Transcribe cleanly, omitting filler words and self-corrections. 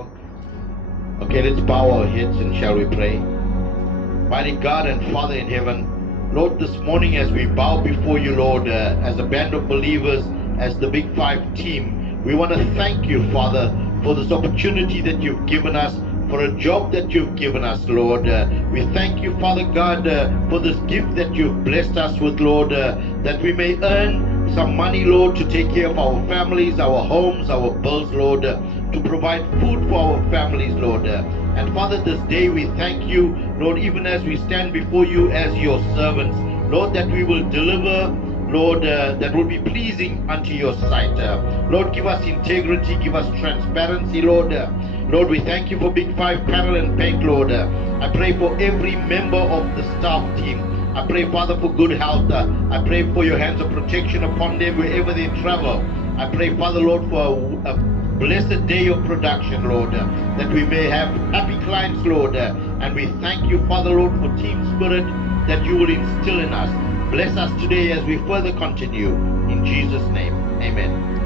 Okay, let's bow our heads and shall we pray? Mighty God and Father in heaven, Lord, this morning as we bow before you, Lord, as a band of believers, as the Big Five team, we want to thank you, Father, for this opportunity that you've given us, for a job that you've given us, Lord. We thank you, Father God, for this gift that you've blessed us with, Lord, that we may earn some money, Lord, to take care of our families, our homes, our bills, Lord, to provide food for our families, Lord. And Father, this day we thank you, Lord, even as we stand before you as your servants, Lord, that we will deliver, Lord, that will be pleasing unto your sight. Lord, give us integrity, give us transparency, Lord. Lord, we thank you for Big Five Panel and Paint, Lord. I pray for every member of the staff team. I pray, Father, for good health. I pray for your hands of protection upon them wherever they travel. I pray, Father, Lord, for a blessed day of production, Lord, that we may have happy clients, Lord. And we thank you, Father, Lord, for team spirit that you will instill in us. Bless us today as we further continue. In Jesus' name, amen.